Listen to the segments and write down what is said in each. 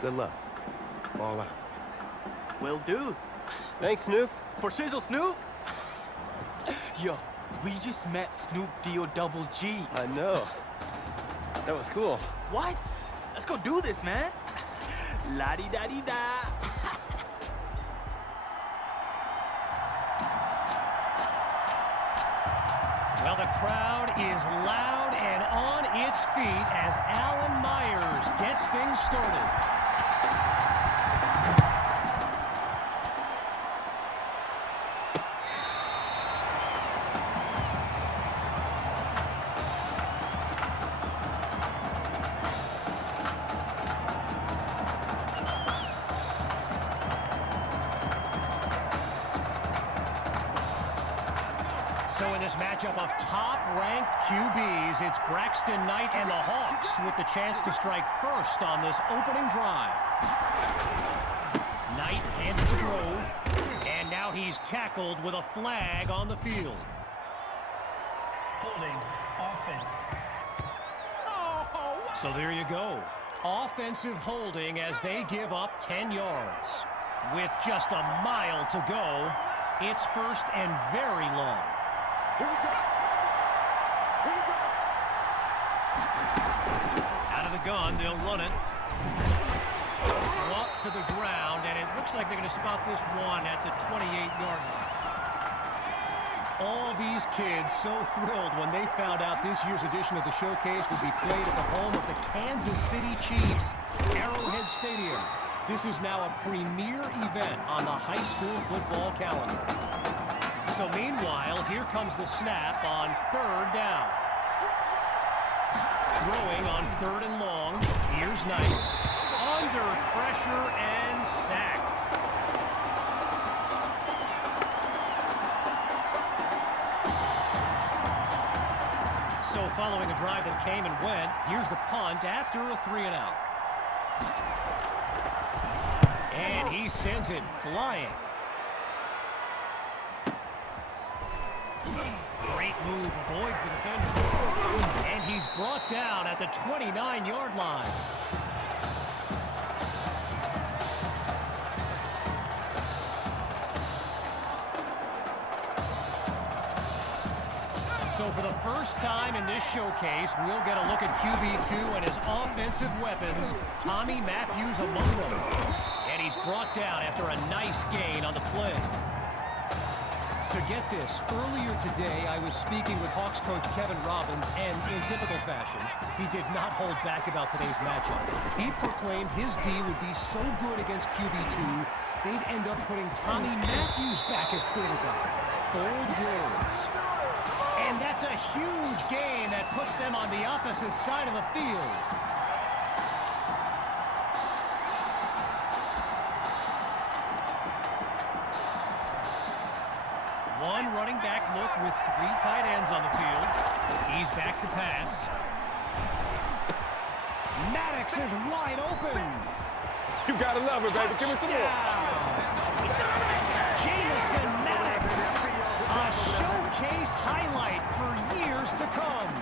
Good luck. Ball out. Will do. Thanks, Snoop. For Shizzle Snoop? Yo, we just met Snoop D-O-double G. I know. That was cool. What? Let's go do this, man. La-di-da-di-da. Well, the crowd is loud and on its feet as Alan Myers gets things started. So in this matchup of top-ranked QBs, it's Braxton Knight and the Hawks with the chance to strike first on this opening drive. Knight hands to throw, and now he's tackled with a flag on the field. Holding offense. So there you go. Offensive holding as they give up 10 yards. With just a mile to go, it's first and very long. Out of the gun, they'll run it. Brought to the ground, and it looks like they're going to spot this one at the 28-yard line. All these kids so thrilled when they found out this year's edition of the showcase would be played at the home of the Kansas City Chiefs, Arrowhead Stadium. This is now a premier event on the high school football calendar. So meanwhile, here comes the snap on third down. Throwing on third and long. Here's Knight. Under pressure and sacked. So following a drive that came and went, here's the punt after a 3-and-out. And he sends it flying. Great move, avoids the defender. And he's brought down at the 29-yard line. So for the first time in this showcase, we'll get a look at QB2 and his offensive weapons, Tommy Matthews among them. And he's brought down after a nice gain on the play. So get this, earlier today I was speaking with Hawks coach Kevin Robbins, and in typical fashion, he did not hold back about today's matchup. He proclaimed his D would be so good against QB2, they'd end up putting Tommy Matthews back at quarterback. Bold words. And that's a huge gain that puts them on the opposite side of the field. One running back look with three tight ends on the field. He's back to pass. Maddox is wide open. You gotta love it, baby. Give me some more. Jamison Maddox, a showcase highlight for years to come.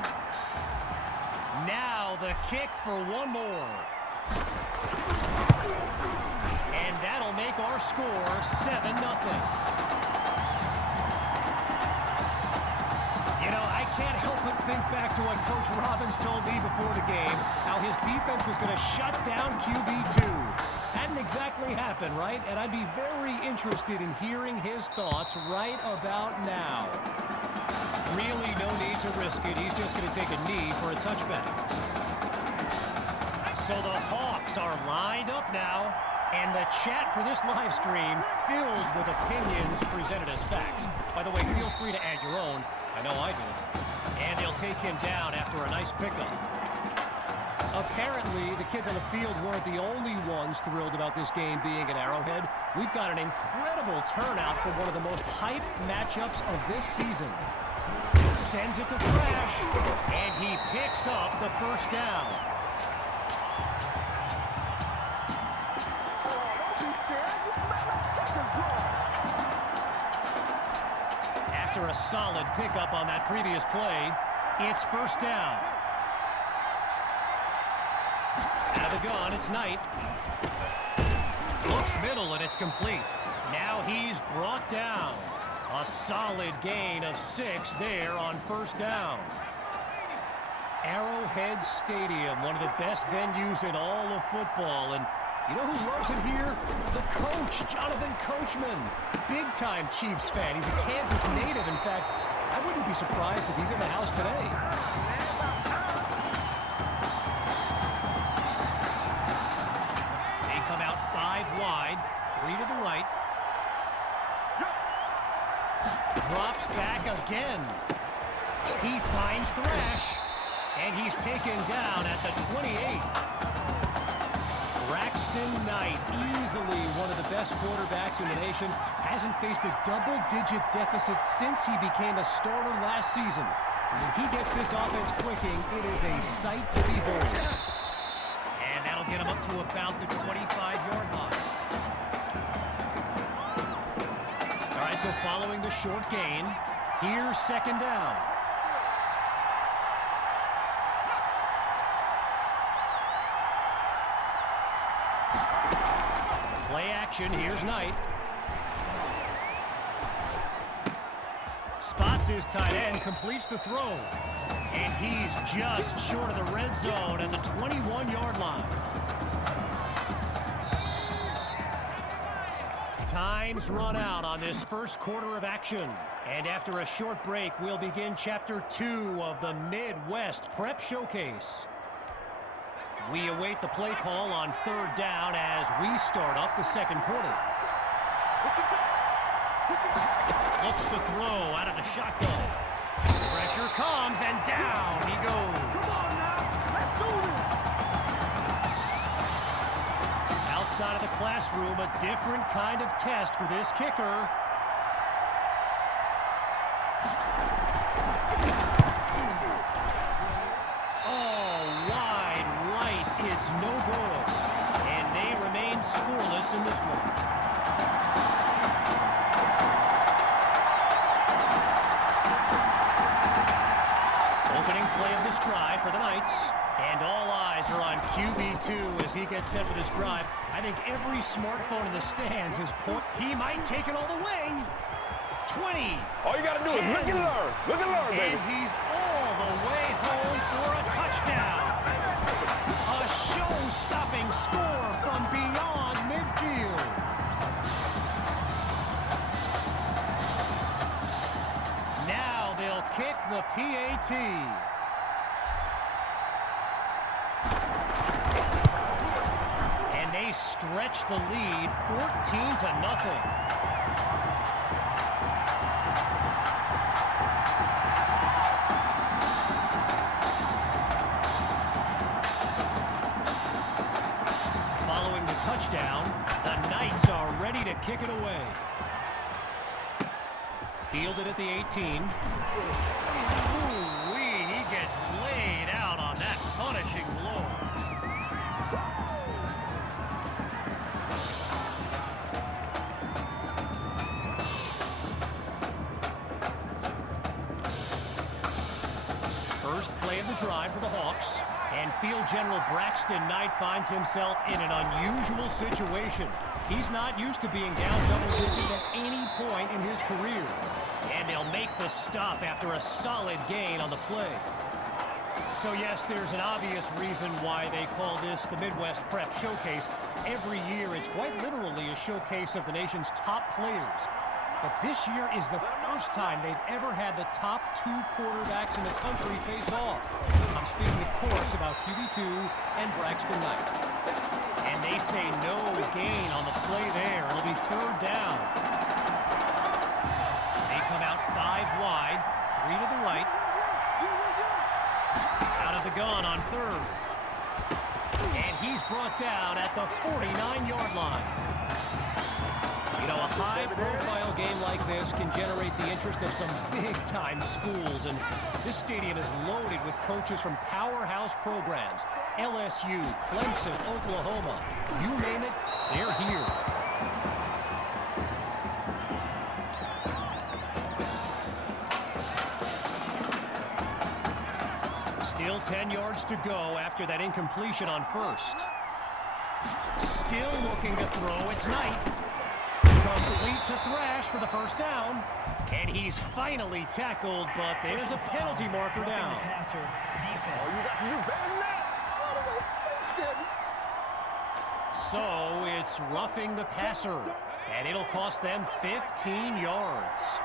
Now the kick for one more. And that'll make our score 7-0. You know, I can't help but think back to what Coach Robbins told me before the game, how his defense was going to shut down QB2. Hadn't exactly happened, right? And I'd be very interested in hearing his thoughts right about now. Really no need to risk it. He's just going to take a knee for a touchback. So the Hawks are lined up now, and the chat for this live stream filled with opinions presented as facts. By the way, feel free to add your own. I know I do. And they'll take him down after a nice pickup. Apparently, the kids on the field weren't the only ones thrilled about this game being at Arrowhead. We've got an incredible turnout for one of the most hyped matchups of this season. Sends it to Thrash, and he picks up the first down. After a solid pickup on that previous play, it's first down. Out of the gun, it's Knight. looks middle, and it's complete. Now he's brought down. A solid gain of 6 there on first down. Arrowhead Stadium, one of the best venues in all of football. And you know who loves it here? The coach, Jonathan Coachman. Big-time Chiefs fan. He's a Kansas native. In fact, I wouldn't be surprised if he's in the house today. They come out 5 wide, 3 to the right. Drops back again. He finds Thrash, and he's taken down at the 28. Braxton Knight, easily one of the best quarterbacks in the nation, hasn't faced a double-digit deficit since he became a starter last season. When he gets this offense clicking, it is a sight to behold. And that'll get him up to about the 25-yard line. All right, so following the short gain, here's second down. Play action, here's Knight. Spots his tight end, completes the throw. And he's just short of the red zone at the 21-yard line. Time's run out on this first quarter of action. And after a short break, we'll begin Chapter 2 of the Midwest Prep Showcase. We await the play call on third down as we start up the second quarter. Looks to throw out of the shotgun. Pressure comes and down he goes. Outside of the classroom, a different kind of test for this kicker. It's no good, and they remain scoreless in this one. Opening play of this drive for the Knights, and all eyes are on QB2 as he gets set for this drive. I think every smartphone in the stands is he might take it all the way. 20. All you got to do 10, is look and learn. Look and learn, baby. And he's all the way home for a touchdown. A show-stopping score from beyond midfield. Now they'll kick the PAT. And they stretch the lead 14-0. Touchdown. The Knights are ready to kick it away. Fielded at the 18. Ooh-wee, he gets laid out on that punishing blow. First play of the drive for the Hawks. And field general Braxton Knight finds himself in an unusual situation. He's not used to being down double digits at any point in his career. And they'll make the stop after a solid gain on the play. So yes, there's an obvious reason why they call this the Midwest Prep Showcase. Every year, it's quite literally a showcase of the nation's top players. But this year is the first time they've ever had the top 2 quarterbacks in the country face off. I'm speaking, of course, about QB2 and Braxton Knight. And they say no gain on the play there. It'll be third down. They come out 5 wide, 3 to the right. Out of the gun on third. And he's brought down at the 49-yard line. You know, a high-profile game like this can generate the interest of some big-time schools, and this stadium is loaded with coaches from powerhouse programs. LSU, Clemson, Oklahoma, you name it, they're here. Still 10 yards to go after that incompletion on first. still looking to throw. It's Knight. Complete to Thrash for the first down. And he's finally tackled, but there's a penalty marker down. Passer, defense. Oh, you got to do better than that. So it's roughing the passer, and it'll cost them 15 yards.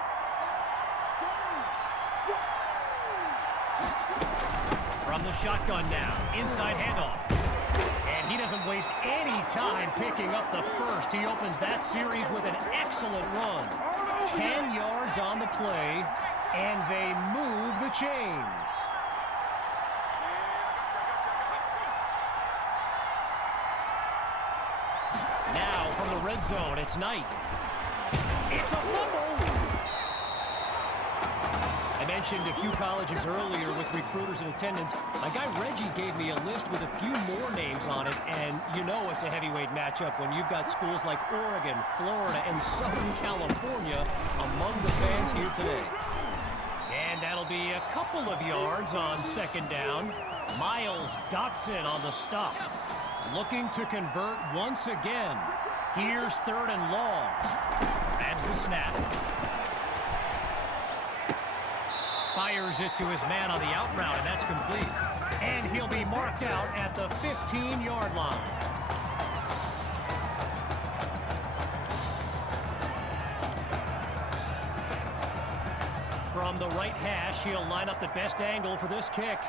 From the shotgun now, inside handoff. And he doesn't waste any time picking up the first. He opens that series with an excellent run. 10 yards on the play, and they move the chains. Now from the red zone, it's Knight. It's a fumble! I mentioned a few colleges earlier with recruiters in attendance. My guy Reggie gave me a list with a few more names on it, and you know it's a heavyweight matchup when you've got schools like Oregon, Florida, and Southern California among the fans here today. And that'll be a couple of yards on second down. Miles Dotson on the stop. Looking to convert once again. Here's third and long. That's the snap. Fires it to his man on the out route, and that's complete. And he'll be marked out at the 15-yard line. From the right hash, he'll line up the best angle for this kick.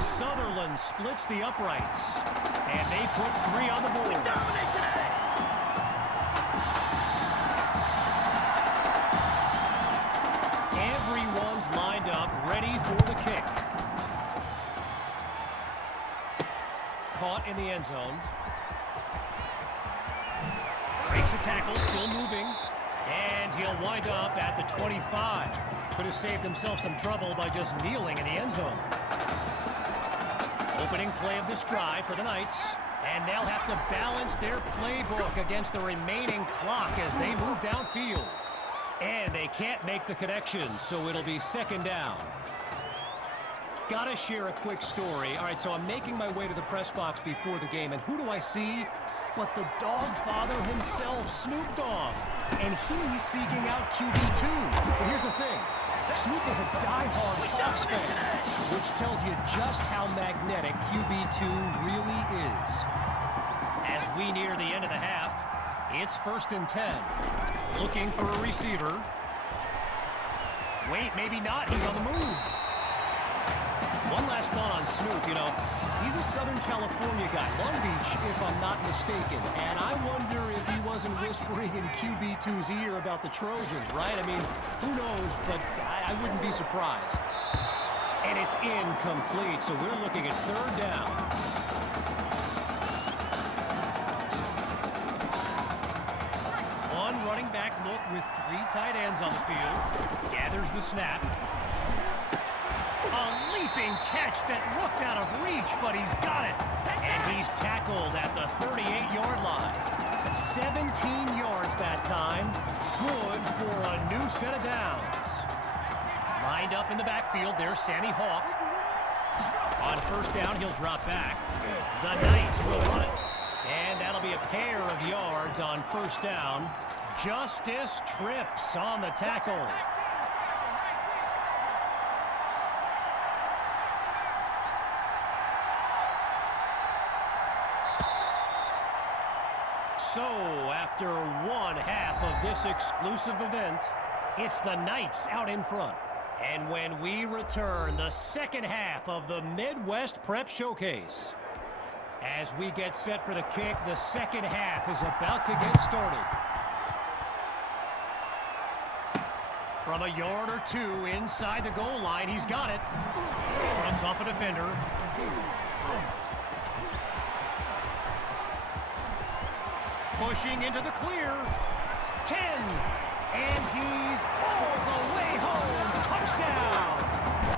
Sutherland splits the uprights, and they put 3 on the board. Everyone's lined up, ready for the kick. Caught in the end zone. Breaks a tackle, still moving, and he'll wind up at the 25. Could have saved himself some trouble by just kneeling in the end zone. Opening play of this drive for the Knights, and they'll have to balance their playbook against the remaining clock as they move downfield. And they can't make the connection, so it'll be second down. Gotta share a quick story. All right, so I'm making my way to the press box before the game, and who do I see but the dog father himself, Snoop Dogg. And he's seeking out QB2. But here's the thing. Snoop is a die-hard Hawks fan, which tells you just how magnetic QB2 really is. As we near the end of the half, it's 1st and 10. Looking for a receiver. Wait, maybe not. He's on the move. One last thought on Snoop. You know, he's a Southern California guy, Long Beach, if I'm not mistaken. And I wonder if he wasn't whispering in QB2's ear about the Trojans, right? I mean, who knows, but I wouldn't be surprised. And it's incomplete, so we're looking at third down. One running back look with 3 tight ends on the field. Gathers the snap. A leaping catch that looked out of reach, but he's got it. And he's tackled at the 38-yard line. 17 yards that time. Good for a new set of downs. Lined up in the backfield, there's Sammy Hawk. On first down, he'll drop back. The Knights will run it. And that'll be a pair of yards on first down. Justice trips on the tackle. So, after one half of this exclusive event, it's the Knights out in front. And when we return, the second half of the Midwest Prep Showcase. As we get set for the kick, the second half is about to get started. From a yard or 2 inside the goal line, he's got it. Runs off a defender. Pushing into the clear. 10. And he's all the way home. Touchdown.